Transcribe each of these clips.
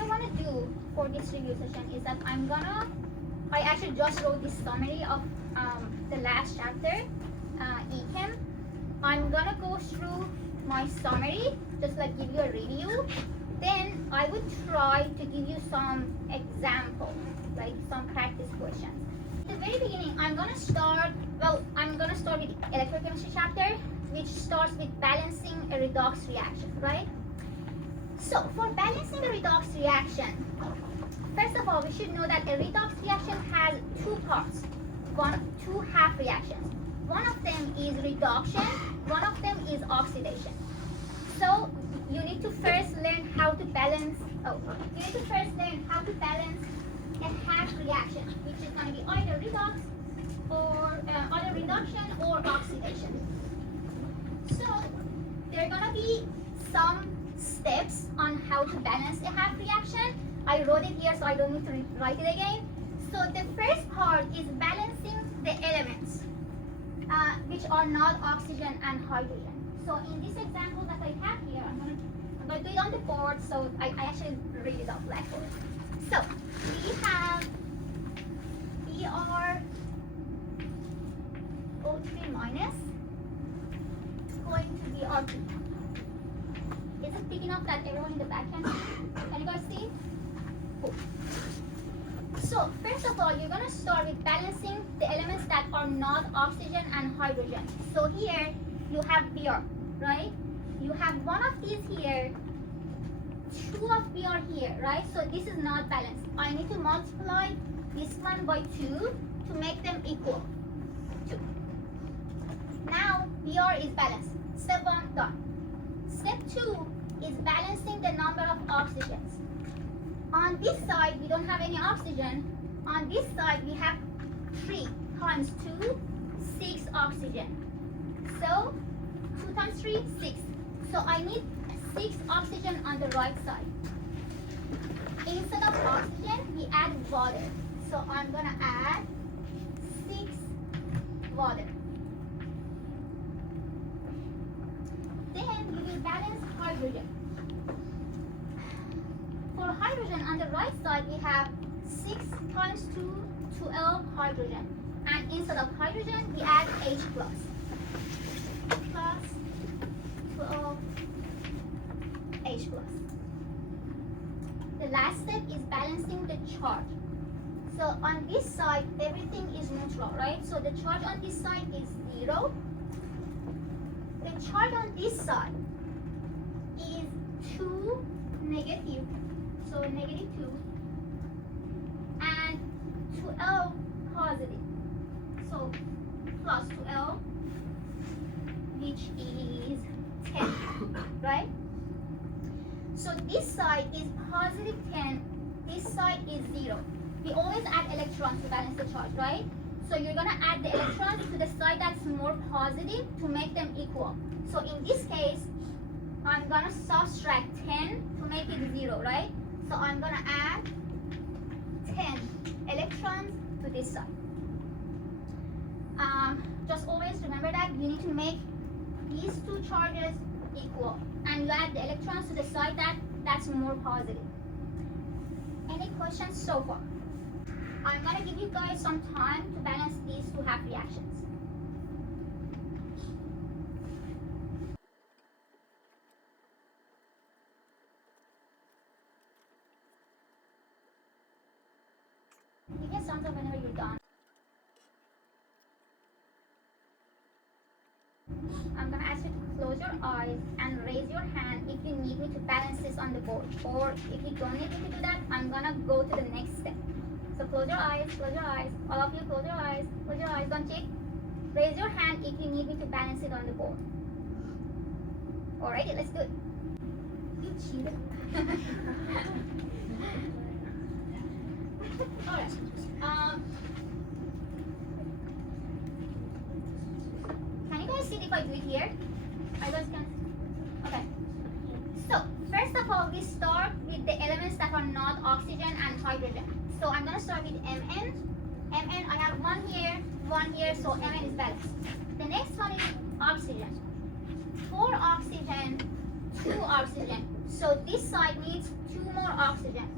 I want to do for this review session is that I actually just wrote this summary of the last chapter, Echem. I'm gonna go through my summary, just like give you a review. Then I would try to give you some examples, like some practice questions. At the very beginning, I'm gonna start with electrochemistry chapter, which starts with balancing a redox reaction, right? So for balancing a redox reaction, first of all, we should know that a redox reaction has two parts, two half reactions. One of them is reduction, one of them is oxidation. So you need to first learn how to balance a half reaction, which is going to be either redox or either reduction or oxidation. So there are going to be some steps on how to balance a half reaction. I wrote it here so I don't need to write it again. So the first part is balancing the elements which are not oxygen and hydrogen. So in this example that I have here, I'm going to do it on the board, so I actually read it off blackboard. So we have BrO3 minus going to BR2. Is it big enough that everyone in the back can see? Can you guys see? Cool. So first of all, you're going to start with balancing the elements that are not oxygen and hydrogen. So here you have Br, right? You have one of these here, two of Br here, right? So this is not balanced. I need to multiply this one by 2 to make them equal. 2. Now Br is balanced. Step 1 done. Step 2 is balancing the number of oxygens. On this side, we don't have any oxygen. On this side, we have 3 times 2, 6 oxygen. So 2 times 3, 6. So I need 6 oxygen on the right side. Instead of oxygen, we add water. So I'm going to add 6 water. Then we will balance hydrogen. For hydrogen on the right side, we have 6 times 2, 12 hydrogen. And instead of hydrogen, we add H plus 12 H plus. The last step is balancing the charge. So on this side, everything is neutral, right? So the charge on this side is 0. The charge on this side is 2 negative. So negative 2 and 12 positive. So plus 12, which is 10, right? So this side is positive 10, this side is 0. We always add electrons to balance the charge, right? So you're going to add the electrons to the side that's more positive to make them equal. So in this case, I'm going to subtract 10 to make it 0, right? So I'm going to add 10 electrons to this side. Just always remember that you need to make these two charges equal. And you add the electrons to the side that's more positive. Any questions so far? I'm going to give you guys some time to balance these two half reactions. Give me a thumbs up whenever you're done. I'm going to ask you to close your eyes and raise your hand if you need me to balance this on the board. Or if you don't need me to do that, I'm going to go to the next step. So close your eyes, all of you close your eyes, don't cheat. Raise your hand if you need me to balance it on the board. Alrighty, let's do it. You cheated. Alright. Can you guys see if I do it here? I guys can. Okay. So first of all, we start with the elements that are not oxygen and hydrogen. So I'm gonna start with Mn. Mn, I have one here, so Mn is balanced. The next one is oxygen. For oxygen, 2 oxygen. So this side needs 2 more oxygen.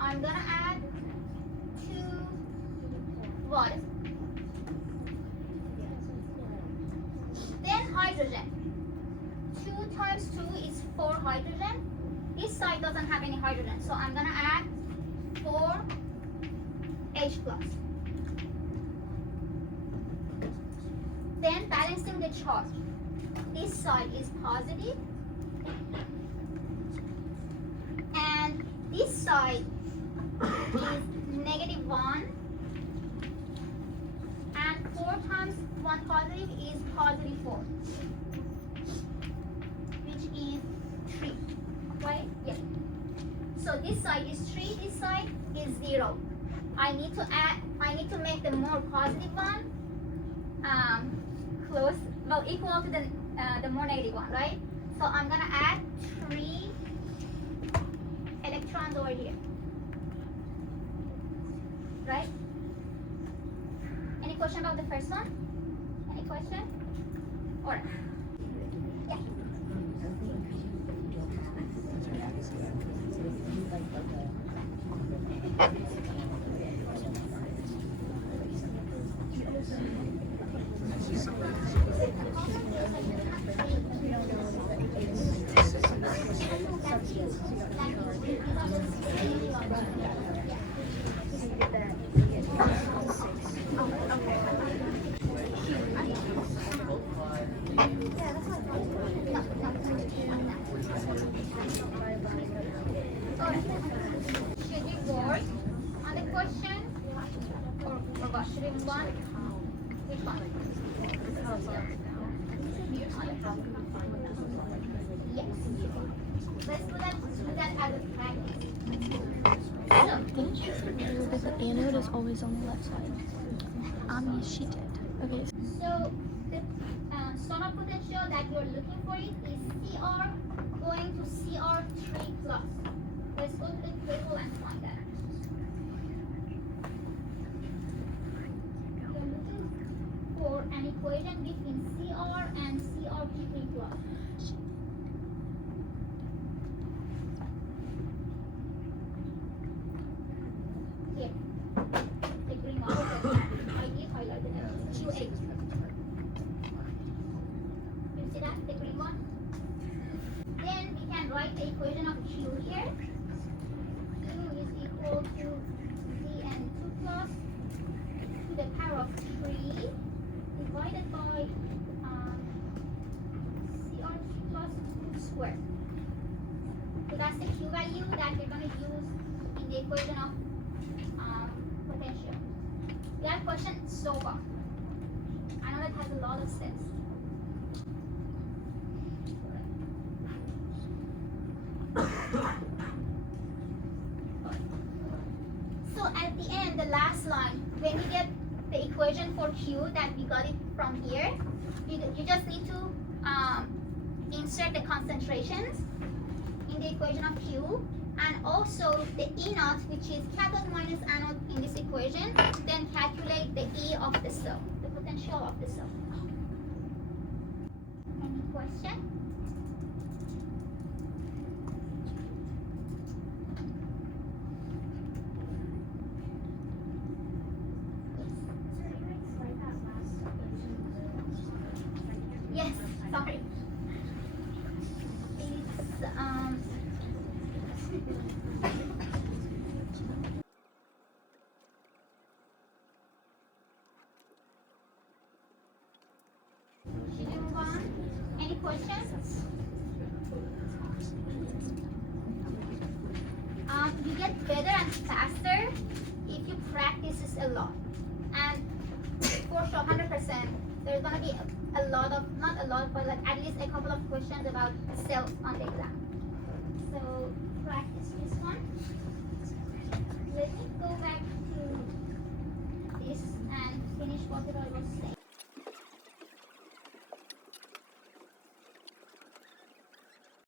I'm gonna add 2 water. Then hydrogen. 2 times 2 is 4 hydrogen. This side doesn't have any hydrogen, so I'm gonna add 4 H plus. Then balancing the charge. This side is positive, and this side is -1, and 4 times 1 positive is positive 4, which is 3, right? Yes. So this side is 3, this side is 0. I need to make the more positive one close, well, equal to the more negative one, right? So I'm gonna add 3 electrons over here, right? Any question about the first one? Any question? Or yeah. Should we work on the question or what? Should we move on? Which one? Yes. Let's do that as a practice. Didn't she say earlier that the anode is always on the left side? She did. Okay. So the sonar potential that you're looking for is CR going to CR3 plus. Let's go to the table and find that. You're looking for an equation between CR and CR3 plus. Here, the green one. I did highlight it. Q8. You see that? The green one? Then we can write the equation of Q here. Q is equal to Cn2 plus to the power of 3 divided by Cr3 plus squared. So that's the Q value that we're going to use in the equation of potential. We have a question so far. I know that has a lot of steps. So at the end, the last line, when we get the equation for Q that we got it from here, you just need to insert the concentrations in the equation of Q, and also the E naught, which is cathode minus anode in this equation, then calculate the E of the cell, the potential of the cell. Any question? Yes, sorry. Should we move on? Any questions? You get better and faster if you practice this a lot. And for sure, 100%, there's gonna be a lot of, not a lot, but like at least a couple of questions about cells on the exam. So practice this one. Let me go back to this and finish what I was saying.